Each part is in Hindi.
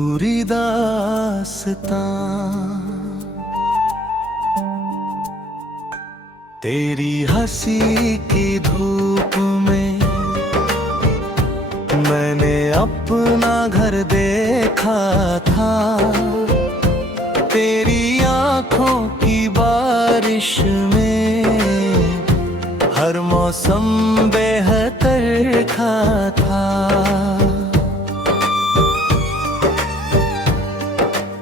अधूरी दास्तां तेरी हंसी की धूप में मैंने अपना घर देखा था। तेरी आंखों की बारिश में हर मौसम बेहतर का था।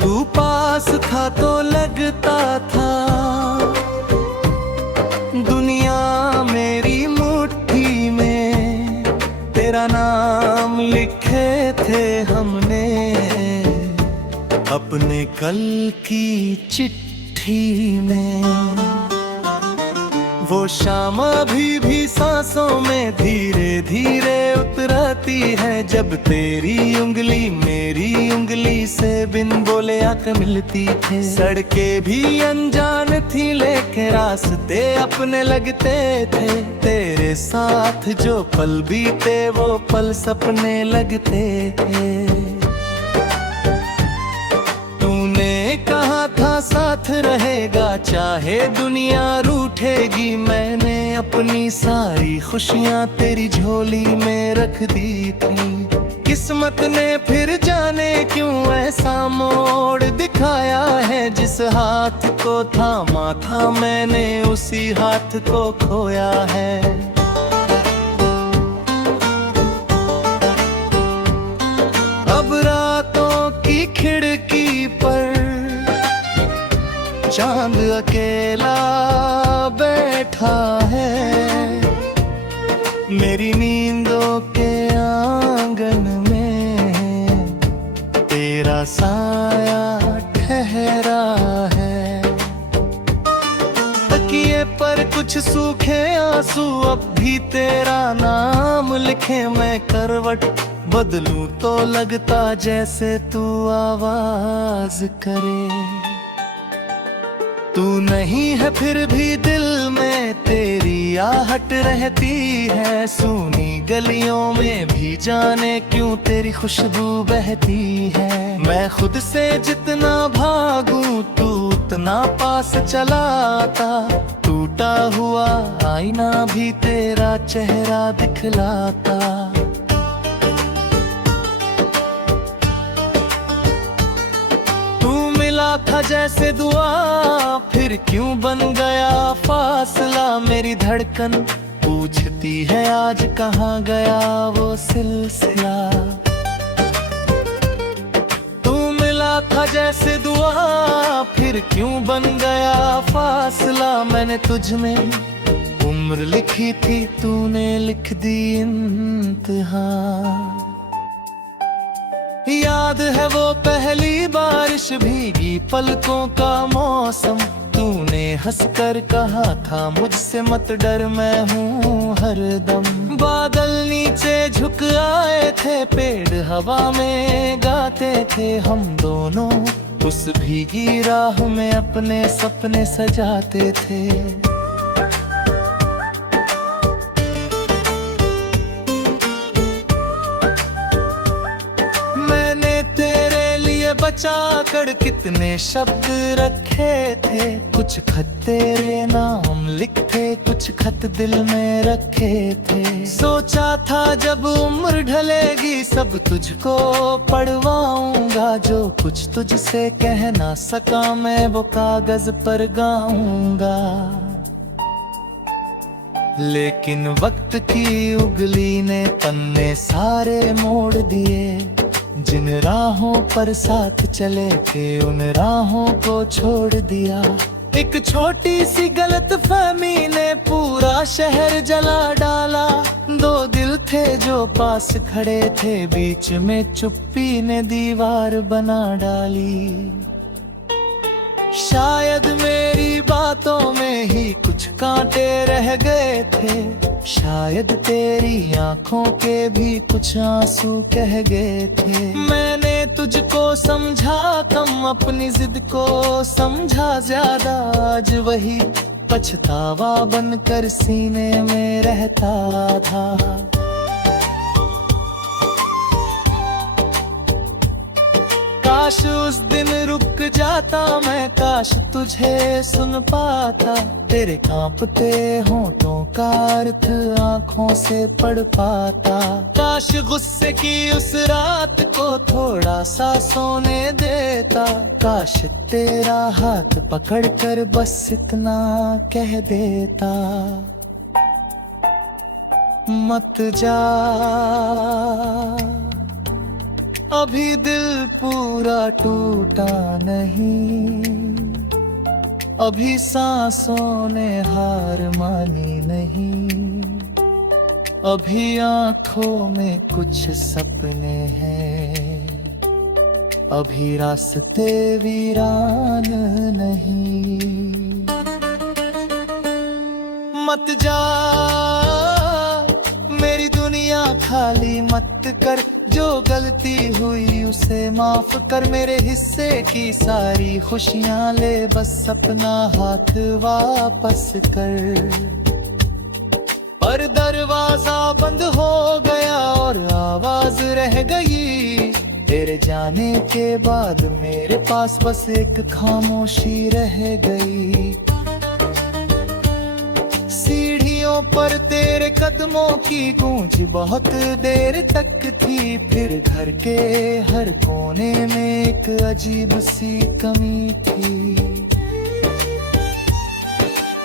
तू पास था तो लगता था दुनिया मेरी मुट्ठी में। तेरा नाम लिखे थे हमने अपने कल की चिट्ठी में। वो शाम अभी भी सांसों में धीरे धीरे उतरती है, जब तेरी उंगली मेरी उंगली से बिन बोले आके मिलती थी। सड़कें भी अनजान थी लेकिन रास्ते अपने लगते थे। तेरे साथ जो पल बीते वो पल सपने लगते थे। साथ रहेगा चाहे दुनिया रूठेगी, मैंने अपनी सारी खुशियां तेरी झोली में रख दी थी। किस्मत ने फिर जाने क्यों ऐसा मोड़ दिखाया है, जिस हाथ को थामा था मैंने उसी हाथ को खोया है। अब रातों की खिड़की पर चांद अकेला बैठा है। मेरी नींदों के आंगन में तेरा साया ठहरा है। तकिए पर कुछ सूखे आंसू अब भी तेरा नाम लिखे। मैं करवट बदलूं तो लगता जैसे तू आवाज करे। तू नहीं है फिर भी दिल में तेरी आहट रहती है। सूनी गलियों में भी जाने क्यों तेरी खुशबू बहती है। मैं खुद से जितना भागूं तू उतना पास चला आता। टूटा हुआ आईना भी तेरा चेहरा दिखलाता। था जैसे दुआ फिर क्यों बन गया फासला। मेरी धड़कन पूछती है आज कहाँ गया वो सिलसिला। तू मिला था जैसे दुआ फिर क्यों बन गया फासला। मैंने तुझ में उम्र लिखी थी तूने लिख दी इंतहा। याद है वो पहली बारिश भीगी पलकों का मौसम। तूने हंसकर कहा था मुझसे मत डर मैं हूँ हरदम। बादल नीचे झुक आए थे पेड़ हवा में गाते थे। हम दोनों उस भीगी राह में अपने सपने सजाते थे। बचा कर कितने शब्द रखे थे। कुछ खत तेरे नाम लिखे कुछ खत दिल में रखे थे। सोचा था जब उम्र ढलेगी सब तुझको पढ़वाऊंगा। जो कुछ तुझसे कह ना सका मैं वो कागज पर गाऊंगा। लेकिन वक्त की उंगली ने पन्ने सारे मोड़ दिए। जिन राहों पर साथ चले थे उन राहों को छोड़ दिया। एक छोटी सी गलतफहमी ने पूरा शहर जला डाला। दो दिल थे जो पास खड़े थे बीच में चुप्पी ने दीवार बना डाली। शायद मेरी बातों में ही कुछ कांटे रह गए थे। शायद तेरी आंखों के भी कुछ आंसू कह गए थे। मैंने तुझको समझा कम अपनी जिद को समझा ज्यादा। आज वही पछतावा बनकर सीने में रहता था। काश उस दिन रुक जाता मैं, काश तुझे सुन पाता, तेरे कांपते होठों का अर्थ आंखों से पढ़ पाता। काश गुस्से की उस रात को थोड़ा सा सोने देता, काश तेरा हाथ पकड़कर बस इतना कह देता, मत जा अभी दिल पूरा टूटा नहीं, अभी सांसों ने हार मानी नहीं, अभी आंखों में कुछ सपने हैं, अभी रास्ते वीरान नहीं। मत जा मेरी दुनिया खाली मत कर, जो गलती हुई उसे माफ कर, मेरे हिस्से की सारी खुशियां ले, बस अपना हाथ वापस कर। पर दरवाजा बंद हो गया और आवाज रह गई, तेरे जाने के बाद मेरे पास बस एक खामोशी रह गई। सीढ़ियों पर तेरे कदमों की गूंज बहुत देर तक थी, फिर घर के हर कोने में एक अजीब सी कमी थी।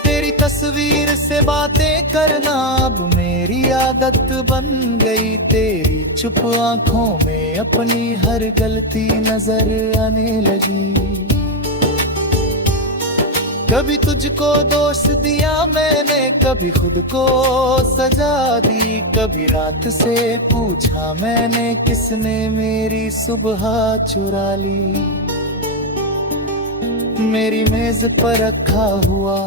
तेरी तस्वीर से बातें करना अब मेरी आदत बन गई, तेरी चुप आंखों में अपनी हर गलती नजर आने लगी। कभी तुझको दोष दिया मैंने, कभी खुद को सजा दी, कभी रात से पूछा मैंने किसने मेरी सुबह चुरा ली। मेरी मेज पर रखा हुआ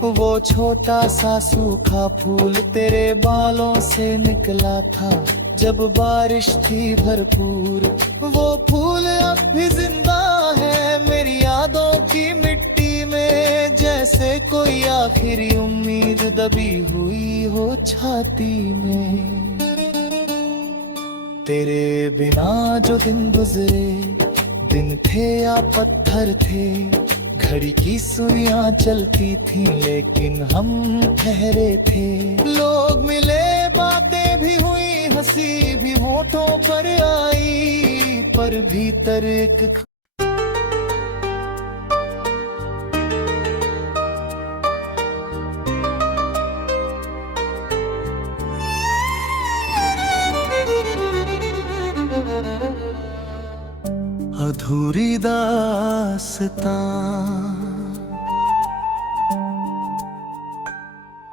वो छोटा सा सूखा फूल तेरे बालों से निकला था जब बारिश थी भरपूर, वो फूल अब भी जिंदा है मेरी यादों की मिट्टी में, जैसे कोई आखिरी उम्मीद दबी हुई हो छाती में। तेरे बिना जो दिन गुजरे, दिन थे या पत्थर थे, घड़ी की सुइयां चलती थी लेकिन हम ठहरे थे। लोग मिले, बातें भी हुई, हंसी भी होठों पर आई, पर भीतर एक अधूरी दास्तां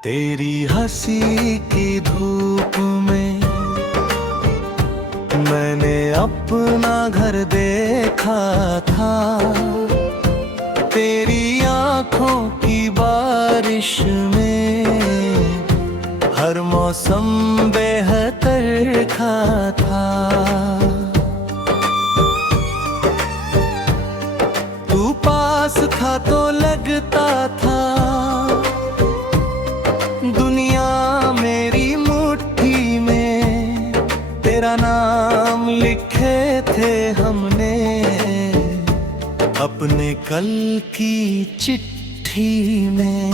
तेरी हंसी की धूप में मैंने अपना घर देखा था, तेरी आंखों की बारिश में हर मौसम बेहतर का था। तू पास था तो लगता था दुनिया मेरी मुट्ठी में, तेरा नाम लिखे थे हमने अपने कल की चिट्ठी में।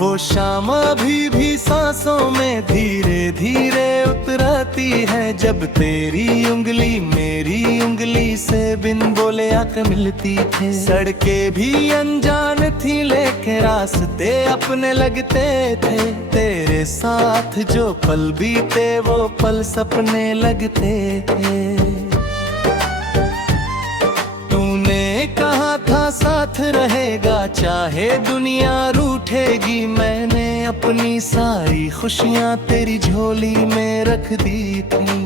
वो शाम अभी भी सांसों में धीरे धीरे उतरती है, जब तेरी उंगली मेरी उंगली से बिन बोले आकर मिलती थी। सड़कें भी अनजान थी लेकिन रास्ते अपने लगते थे, तेरे साथ जो पल बीते वो पल सपने लगते थे। साथ रहेगा चाहे दुनिया रूठेगी, मैंने अपनी सारी खुशियां तेरी झोली में रख दी थी।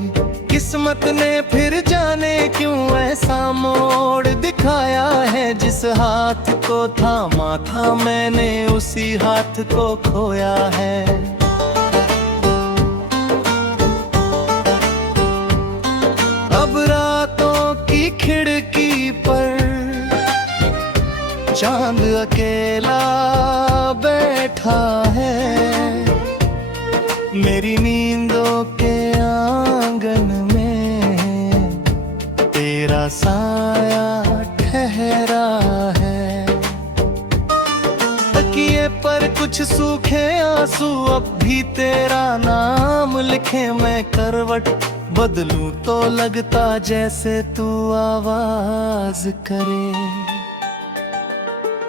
किस्मत ने फिर जाने क्यों ऐसा मोड़ दिखाया है, जिस हाथ को थामा था मैंने उसी हाथ को खोया है। अब रातों की खिड़की पर चांद अकेला बैठा है, मेरी नींदों के आंगन में तेरा साया ठहरा है। तकिए पर कुछ सूखे आंसू, अब भी तेरा नाम लिखे मैं करवट बदलूं तो लगता जैसे तू आवाज करे।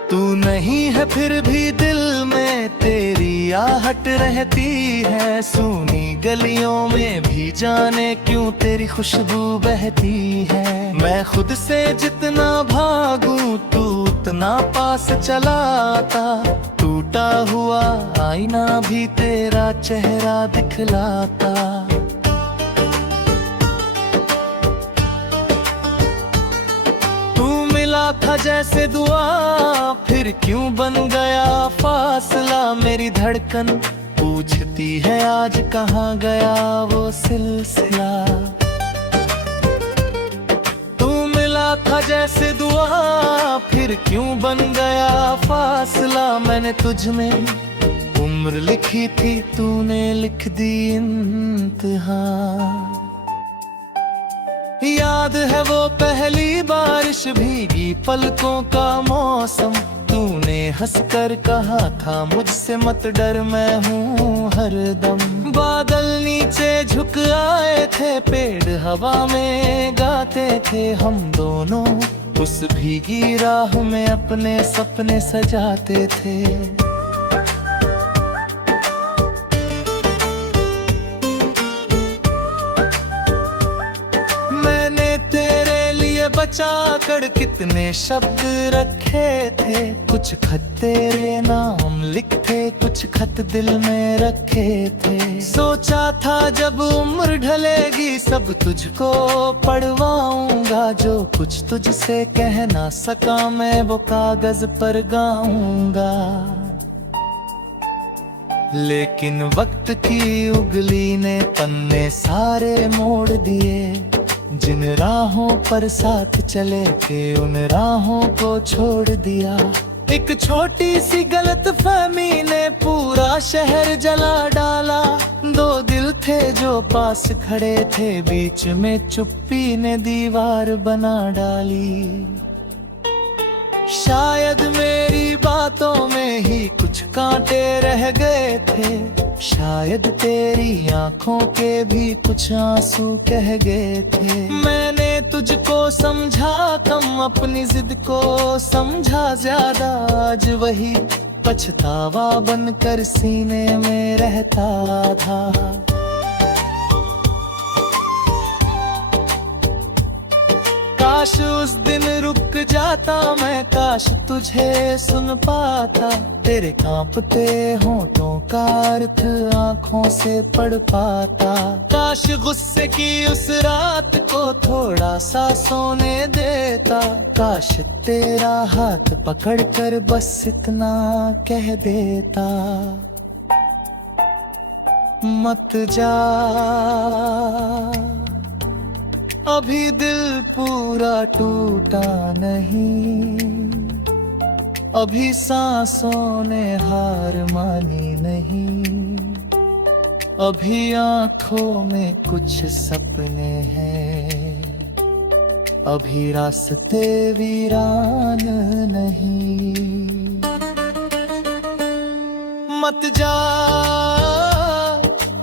तू नहीं है फिर भी दिल में तेरी आहट रहती है, सूनी गलियों में भी जाने क्यों तेरी खुशबू बहती है। मैं खुद से जितना भागूं तू उतना पास चला आता, टूटा हुआ आईना भी तेरा चेहरा दिखलाता। मिला था जैसे दुआ, फिर क्यों बन गया फासला। मेरी धड़कन पूछती है आज कहाँ गया वो सिलसिला। तू मिला था जैसे दुआ, फिर क्यों बन गया फासला। मैंने तुझ में उम्र लिखी थी, तूने लिख दी इंतहा। याद है वो पहली बारिश, भीगी पलकों का मौसम। तूने हंसकर कहा था मुझसे मत डर मैं हूँ हरदम। बादल नीचे झुक आए थे, पेड़ हवा में गाते थे। हम दोनों उस भीगी राह में अपने सपने सजाते थे। बचा कर कितने शब्द रखे थे, कुछ खत तेरे नाम लिखे, कुछ खत दिल में रखे थे। सोचा था जब उम्र ढलेगी सब तुझको पढ़वाऊंगा, जो कुछ तुझसे कह ना सका मैं वो कागज पर गाऊंगा। लेकिन वक्त की उंगली ने पन्ने सारे मोड़ दिए। जिन राहों पर साथ चले थे उन राहों को छोड़ दिया। एक छोटी सी गलतफहमी ने पूरा शहर जला डाला। दो दिल थे जो पास खड़े थे, बीच में चुप्पी ने दीवार बना डाली। शायद मेरी बातों में ही कुछ कांटे रह गए थे, शायद तेरी आंखों के भी कुछ आंसू कह गए थे। मैंने तुझको समझा कम, अपनी जिद को समझा ज्यादा। आज वही पछतावा बनकर सीने में रहता था। काश उस दिन रुक जाता मैं, काश तुझे सुन पाता। तेरे कांपते होठों का अर्थ आंखों से पढ़ पाता। काश गुस्से की उस रात को थोड़ा सा सोने देता। काश तेरा हाथ पकड़कर बस इतना कह देता, मत जा अभी दिल पूरा टूटा नहीं। अभी सांसों ने हार मानी नहीं। अभी आंखों में कुछ सपने हैं। अभी रास्ते वीरान नहीं। मत जा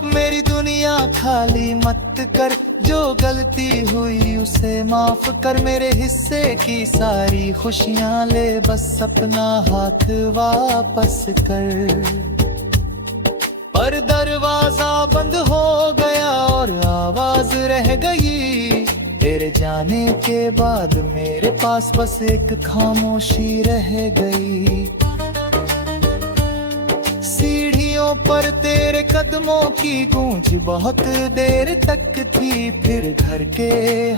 मेरी दुनिया खाली मत कर। जो गलती हुई उसे माफ कर। मेरे हिस्से की सारी खुशियां ले, बस अपना हाथ वापस कर। पर दरवाजा बंद हो गया और आवाज रह गई। तेरे जाने के बाद मेरे पास बस एक खामोशी रह गई। सीढ़ियों पर तेरे कदमों की गूंज बहुत देर तक थी। फिर घर के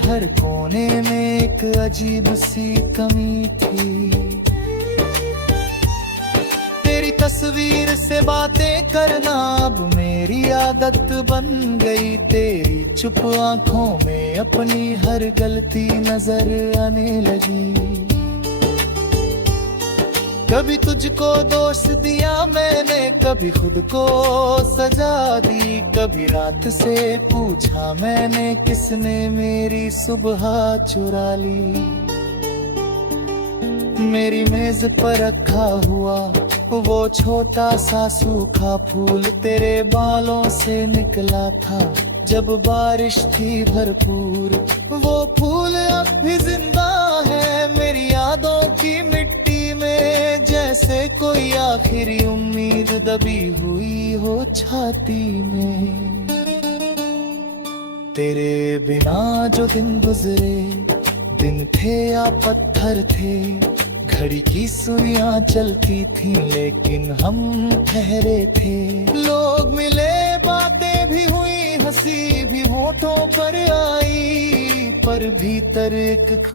हर कोने में एक अजीब सी कमी थी। तेरी तस्वीर से बातें करना अब मेरी आदत बन गई। तेरी चुप आंखों में अपनी हर गलती नजर आने लगी। कभी तुझको दोष दिया मैंने, कभी खुद को सजा दी, कभी रात से पूछा मैंने किसने मेरी सुबह चुरा ली। मेरी मेज पर रखा हुआ वो छोटा सा सूखा फूल तेरे बालों से निकला था जब बारिश थी भरपूर। वो फूल अब भी जिंदा है मेरी यादों की मिट्टी में, जैसे कोई आखिरी उम्मीद दबी हुई हो छाती में। तेरे बिना जो दिन गुजरे, दिन थे या पत्थर थे, घड़ी की सुइयां चलती थी लेकिन हम ठहरे थे। लोग मिले, बातें भी हुई, हंसी भी होठों पर आई, पर भीतर एक